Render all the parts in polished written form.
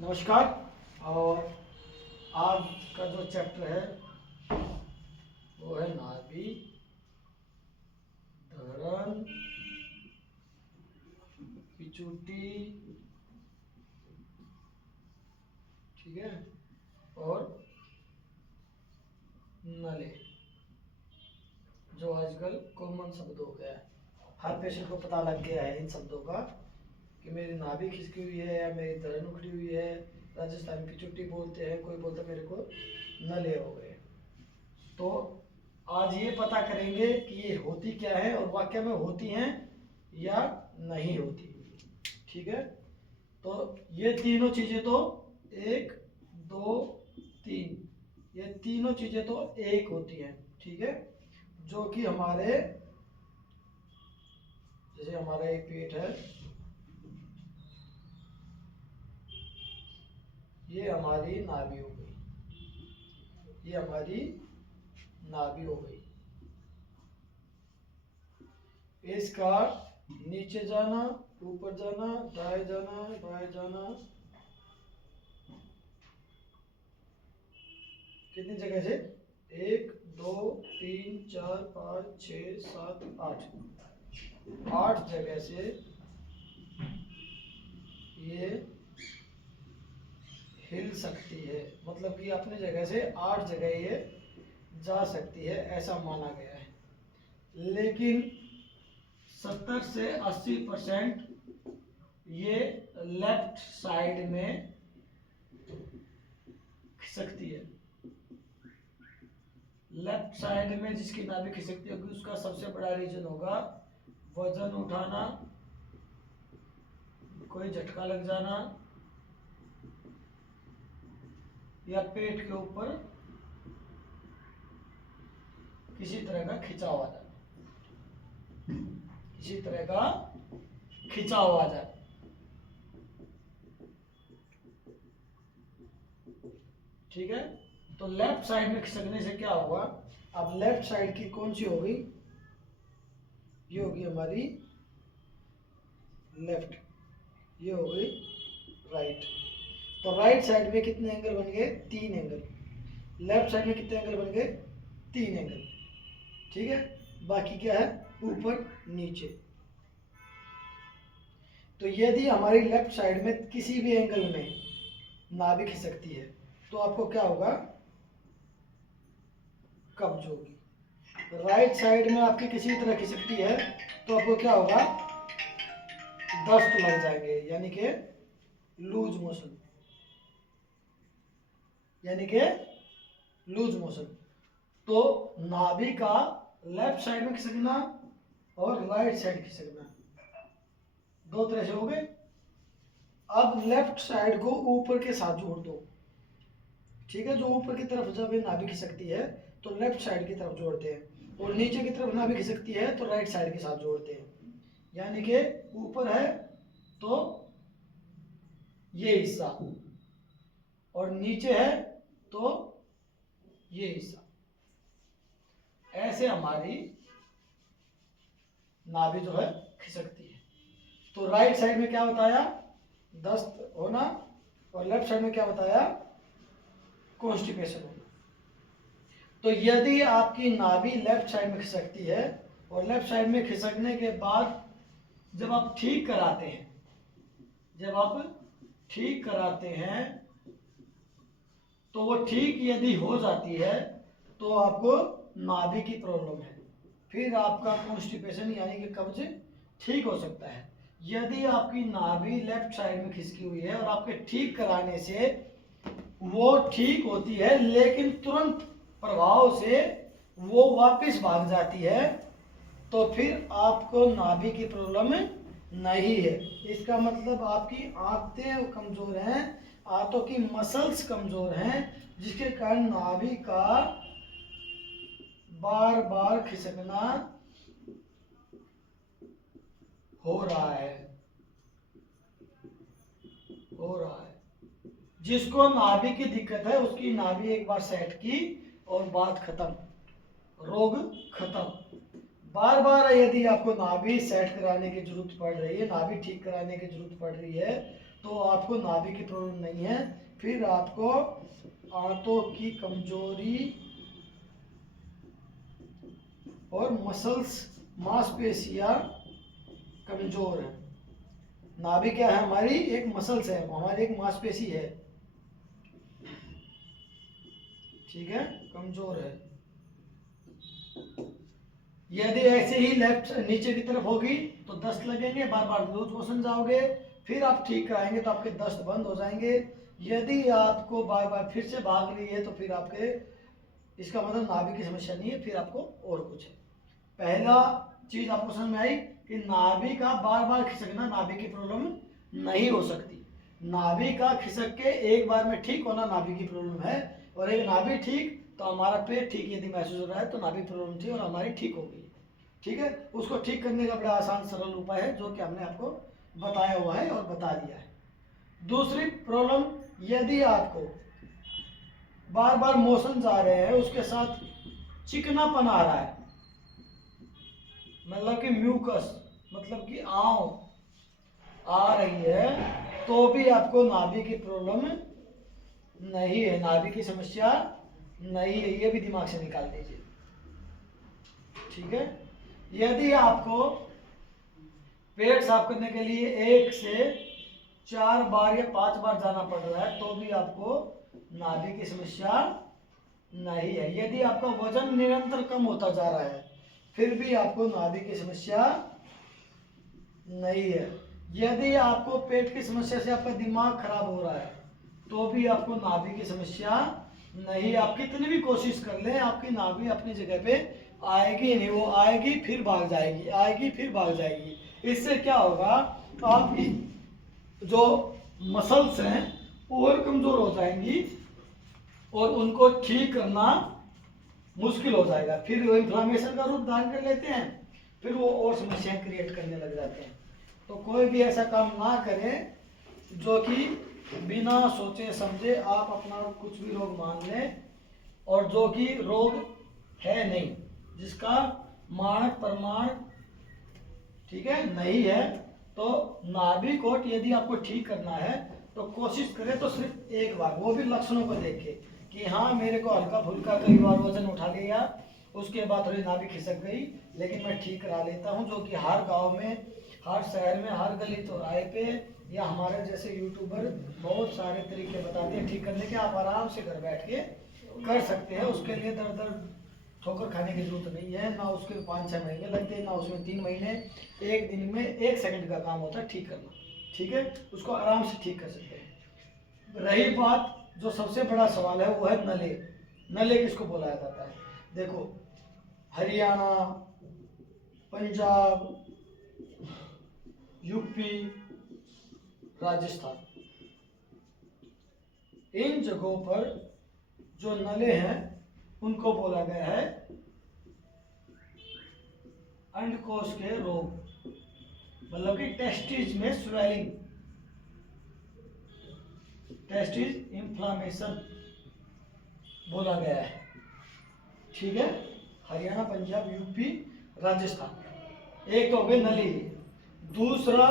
नमस्कार। और आज का जो चैप्टर है वो है नाभि धरण पिचुटी, ठीक है, और नले, जो आजकल कॉमन शब्द हो गया है। हर पेशेंट को पता लग गया है इन शब्दों का कि मेरी नाभि खिसकी हुई है या मेरी धरण उखड़ी हुई है। राजस्थान में पिचुटी बोलते हैं, कोई बोलता है मेरे को नले हो गए। तो आज ये पता करेंगे कि ये होती क्या है और वाकई में होती हैं या नहीं होती, ठीक है। तो ये तीनों चीजें तो एक दो तीन, ये तीनों चीजें तो एक होती हैं, ठीक है। जो कि हमारे, जैसे हमारा एक पेट है, ये हमारी नाभि हो गई, ये हमारी नाभि हो गई। इसका नीचे जाना, ऊपर जाना, दाएं जाना, बाएं जाना, कितनी जगह से? 1 2 3 4 5 6 7 8 जगह से ये हिल सकती है। मतलब कि अपनी जगह से 8 जगह ये जा सकती है, ऐसा माना गया है। लेकिन 70 से 80% ये लेफ्ट साइड में खिसकती है। लेफ्ट साइड में जिसकी नाभि खिसकती होगी उसका सबसे बड़ा रीजन होगा वजन उठाना, कोई झटका लग जाना, या पेट के ऊपर किसी तरह का खिंचाव आ जाना, किसी तरह का खिंचाव आ जाना, ठीक है। तो लेफ्ट साइड में खिसकने से क्या होगा? अब लेफ्ट साइड की कौन सी होगी? ये होगी हमारी लेफ्ट, ये हो गई राइट। तो राइट साइड में कितने एंगल बन गए? 3 एंगल। लेफ्ट साइड में कितने एंगल बन गए? 3 एंगल, ठीक है। बाकी क्या है? ऊपर नीचे। तो यदि हमारी लेफ्ट साइड में किसी भी एंगल में नाभि खिसकती है तो आपको क्या होगा? कब्ज होगी। राइट साइड में आपकी किसी तरह खिसकती है तो आपको क्या होगा? दस्त लग जाएंगे, यानी कि लूज मोशन, यानी कि लूज मोशन। तो नाभि का लेफ्ट साइड में खिसकना और राइट साइड खिसकना, दो तरह से हो गए। अब लेफ्ट साइड को ऊपर के साथ जोड़ दो, ठीक है। जो ऊपर की तरफ जब ये नाभि खिसकती है तो लेफ्ट साइड की तरफ जोड़ते हैं, और नीचे की तरफ नाभि खिसकती है तो राइट साइड के साथ जोड़ते हैं। यानी कि ऊपर है तो ये हिस्सा, और नीचे है तो ये हिस्सा। ऐसे हमारी नाभि जो है खिसकती है। तो राइट साइड में क्या बताया? दस्त होना, और लेफ्ट साइड में क्या बताया? कॉन्स्टिपेशन होना। तो यदि आपकी नाभि लेफ्ट साइड में खिसकती है और लेफ्ट साइड में खिसकने के बाद जब आप ठीक कराते हैं, जब आप ठीक कराते हैं तो वो ठीक यदि हो जाती है तो आपको नाभि की प्रॉब्लम है, फिर आपका कॉन्स्टिपेशन यानी कि कब्ज ठीक हो सकता है। यदि आपकी नाभि लेफ्ट साइड में खिसकी हुई है और आपके ठीक कराने से वो ठीक होती है लेकिन तुरंत प्रभाव से वो वापस भाग जाती है, तो फिर आपको नाभि की प्रॉब्लम नहीं है। इसका मतलब आपकी आंतें कमजोर हैं, आंतों की मसल्स कमजोर हैं, जिसके कारण नाभि का बार बार खिसकना हो रहा है, हो रहा है। जिसको नाभि की दिक्कत है उसकी नाभि एक बार सेट की और बात खत्म, रोग खत्म। बार बार यदि आपको नाभि सेट कराने की जरूरत पड़ रही है, नाभि ठीक कराने की जरूरत पड़ रही है, तो आपको नाभि की प्रॉब्लम नहीं है। फिर आपको आंतों की कमजोरी और मसल्स मांसपेशियां कमजोर है। नाभि क्या है? हमारी एक मसल्स है, हमारी एक मांसपेशी है, ठीक है, कमजोर है। यदि ऐसे ही लेफ्ट नीचे की तरफ होगी तो दस्त लगेंगे, बार बार लूज मोशन जाओगे, फिर आप ठीक कराएंगे तो आपके दस्त बंद हो जाएंगे। यदि आपको बार बार फिर से भाग रही है तो फिर आपके, इसका मतलब नाभि की समस्या नहीं है, फिर आपको और कुछ है। पहला चीज आपको समझ में आई कि नाभि का बार बार खिसकना नाभि की प्रॉब्लम नहीं हो सकती। नाभि का खिसक के एक बार में ठीक होना नाभि की प्रॉब्लम है, और एक नाभि ठीक तो हमारा पेट ठीक यदि महसूस हो रहा है तो नाभि प्रॉब्लम थी और हमारी ठीक हो गई। ठीक है, उसको ठीक करने का बड़ा आसान सरल उपाय है जो कि हमने आपको बताया हुआ है और बता दिया है। दूसरी प्रॉब्लम, यदि आपको बार बार मोशन जा रहे हैं उसके साथ चिकनापन आ रहा है, मतलब कि म्यूकस, मतलब कि आंव आ रही है, तो भी आपको नाभि की प्रॉब्लम नहीं है, नाभि की समस्या नहीं है, ये भी दिमाग से निकाल दीजिए। ठीक है, यदि आपको पेट साफ करने के लिए 1 से 4 बार या 5 बार जाना पड़ रहा है तो भी आपको नाभि की समस्या नहीं है। यदि आपका वजन निरंतर कम होता जा रहा है फिर भी आपको नाभि की समस्या नहीं है। यदि आपको पेट की समस्या से आपका दिमाग खराब हो रहा है तो भी आपको नाभि की समस्या नहीं। आप कितनी भी कोशिश कर लें आपकी नाभि अपनी जगह पे आएगी नहीं, वो आएगी फिर भाग जाएगी, आएगी फिर भाग जाएगी। इससे क्या होगा, आपकी जो मसल्स हैं और कमजोर हो जाएंगी और उनको ठीक करना मुश्किल हो जाएगा, फिर वो इन्फ्लामेशन का रूप धारण कर लेते हैं, फिर वो और समस्याएं क्रिएट करने लग जाते हैं। तो कोई भी ऐसा काम ना करें जो कि बिना सोचे समझे आप अपना कुछ भी रोग मान लें और जो कि रोग है नहीं, जिसका मानक प्रमाण ठीक है नहीं है। तो नाभि कोट यदि आपको ठीक करना है तो कोशिश करें तो सिर्फ एक बार, वो भी लक्षणों को देख के कि हाँ मेरे को हल्का फुल्का कई बार वजन उठा लिया, उसके बाद थोड़ी नाभि खिसक गई, लेकिन मैं ठीक करा लेता हूँ। जो कि हर गांव में, हर शहर में, हर गली चौराहे पे या हमारे जैसे यूट्यूबर बहुत सारे तरीके बताते हैं ठीक करने के, आप आराम से घर बैठ के कर सकते हैं। उसके लिए दर दर ठोकर खाने की जरूरत नहीं है, ना उसके 5-6 महीने लगते हैं, ना उसमें 3 महीने, एक दिन में 1 सेकंड का काम होता है ठीक करना। ठीक है, उसको आराम से ठीक कर सकते हैं। रही बात जो सबसे बड़ा सवाल है वो है नले। नले किसको बुलाया जाता है? देखो, हरियाणा, पंजाब, यूपी, राजस्थान, इन जगहों पर जो नले हैं उनको बोला गया है अंडकोश के रोग, मतलब कि टेस्टिस में स्वेलिंग, टेस्टिस इंफ्लामेशन बोला गया है। ठीक है, हरियाणा, पंजाब, यूपी, राजस्थान, एक तो हो गए नली। दूसरा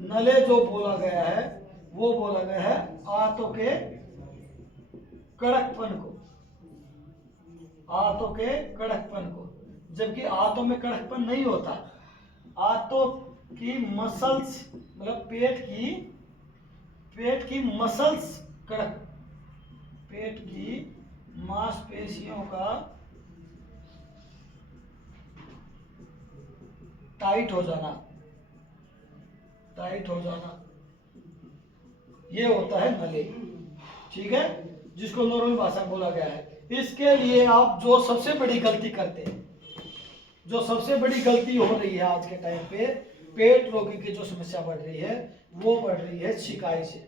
नले जो बोला गया है वो बोला गया है आंतों के कड़कपन को, आंतों के कड़कपन को, जबकि आंतों में कड़कपन नहीं होता। आंतों की मसल्स, मतलब पेट की मसल्स कड़क, पेट की मांसपेशियों का टाइट हो जाना, टाइट हो जाना, ये होता है नले। ठीक है, जिसको नॉर्मल भाषा में बोला गया है। इसके लिए आप जो सबसे बड़ी गलती करते हैं, जो सबसे बड़ी गलती हो रही है आज के टाइम पे, पेट रोगी की जो समस्या बढ़ रही है वो बढ़ रही है शिकाई से।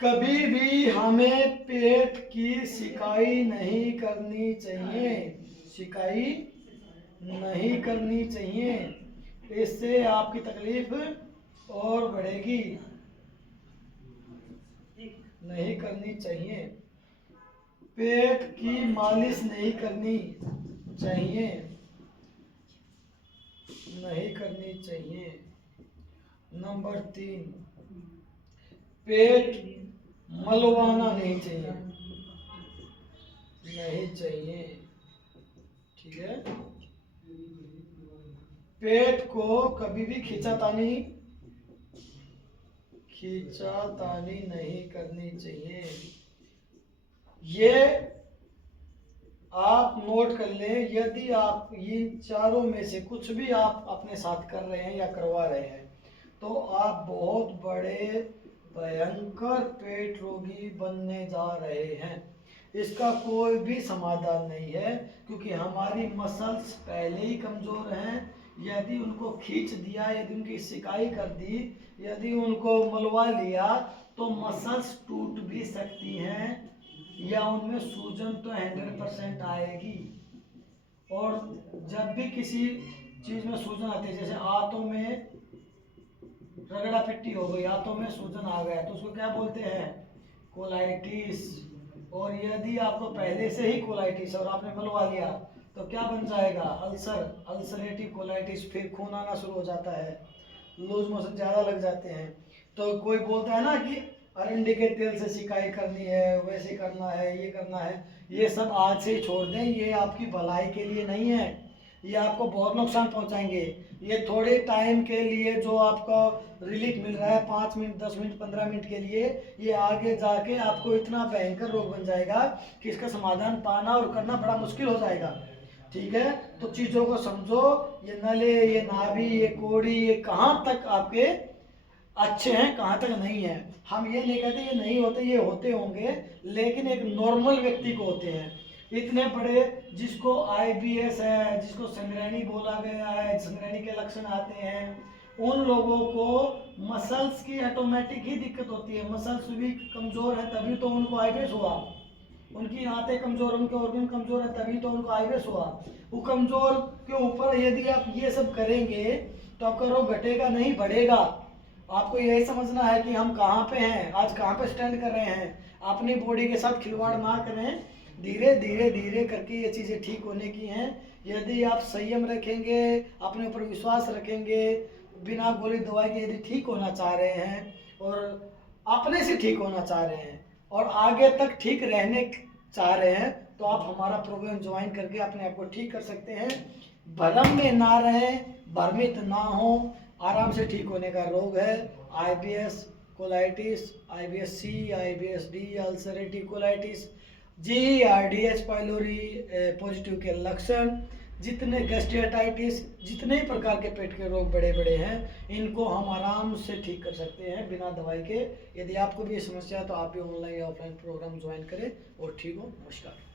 कभी भी हमें पेट की शिकाई नहीं करनी चाहिए, शिकाई नहीं करनी चाहिए, इससे आपकी तकलीफ और बढ़ेगी, नहीं करनी चाहिए। पेट की मालिश नहीं करनी चाहिए, नहीं करनी चाहिए। नंबर 3, पेट मलवाना नहीं चाहिए, नहीं चाहिए, ठीक है। पेट को कभी भी खींचातानी नहीं करनी चाहिए। ये आप नोट कर लें, यदि आप इन चारों में से कुछ भी आप अपने साथ कर रहे हैं या करवा रहे हैं तो आप बहुत बड़े भयंकर पेट रोगी बनने जा रहे हैं। इसका कोई भी समाधान नहीं है, क्योंकि हमारी मसल्स पहले ही कमज़ोर हैं। यदि उनको खींच दिया, यदि उनकी सिकाई कर दी, यदि उनको मलवा लिया तो मसल्स टूट भी सकती हैं या उनमें सूजन तो 100% आएगी। और जब भी किसी चीज़ में सूजन आती है, जैसे आंतों में रगड़ा पिट्टी हो गई, आंतों में सूजन आ गया, तो उसको क्या बोलते हैं? कोलाइटिस। और यदि आपको पहले से ही कोलाइटिस और आपने मलवा लिया तो क्या बन जाएगा? Ulcer, ulcerative colitis. फिर खून आना शुरू हो जाता है, लूज मोशन ज़्यादा लग जाते हैं। तो कोई बोलता है ना कि अरंडी के तेल से सिकाई करनी है, वैसे करना है, ये करना है, ये सब आज से ही छोड़ दें। ये आपकी भलाई के लिए नहीं है, ये आपको बहुत नुकसान पहुंचाएंगे। ये थोड़े टाइम के लिए जो आपको रिलीफ मिल रहा है, 5 मिनट, 10 मिनट, 15 मिनट के लिए, ये आगे जाके आपको इतना भयंकर रोग बन जाएगा कि इसका समाधान पाना और करना बड़ा मुश्किल हो जाएगा, ठीक है। तो चीज़ों को समझो, ये नले, ये नाभि, ये कोड़ी, ये कहाँ तक आपके अच्छे हैं, कहाँ तक नहीं है। हम ये नहीं कहते ये नहीं होते, ये होते होंगे, लेकिन एक नॉर्मल व्यक्ति को होते हैं। इतने बड़े जिसको IBS है, जिसको संग्रहणी बोला गया है, संग्रहणी के लक्षण आते हैं, उन लोगों को मसल्स की ऑटोमेटिक ही दिक्कत होती है। मसल्स भी कमजोर है तभी तो उनको IBS हुआ। उनकी आंतें कमजोर, उनके ऑर्गन कमजोर है तभी तो उनको IBS हुआ। वो कमजोर के ऊपर यदि आप ये सब करेंगे तो आपका रोग घटेगा नहीं, बढ़ेगा। आपको यही समझना है कि हम कहाँ पे हैं, आज कहाँ पे स्टैंड कर रहे हैं। अपनी बॉडी के साथ खिलवाड़ ना करें, धीरे धीरे धीरे करके ये चीज़ें ठीक होने की हैं। यदि आप संयम रखेंगे, अपने ऊपर विश्वास रखेंगे, बिना गोली दवाई के यदि ठीक होना चाह रहे हैं और अपने से ठीक होना चाह रहे हैं और आगे तक ठीक रहने चाह रहे हैं, तो आप हमारा प्रोग्राम ज्वाइन करके अपने आप को ठीक कर सकते हैं। भ्रम में ना रहें, भ्रमित ना हो, आराम से ठीक होने का रोग है IBS, colitis, IBS-C, IBS-D, ulcerative colitis, GERD, H pylori positive के लक्षण, जितने गैस्ट्रियाटाइटिस, जितने प्रकार के पेट के रोग बड़े बड़े हैं, इनको हम आराम से ठीक कर सकते हैं बिना दवाई के। यदि आपको भी ये समस्या है तो आप भी ऑनलाइन या ऑफलाइन प्रोग्राम ज्वाइन करें और ठीक हो। नमस्कार।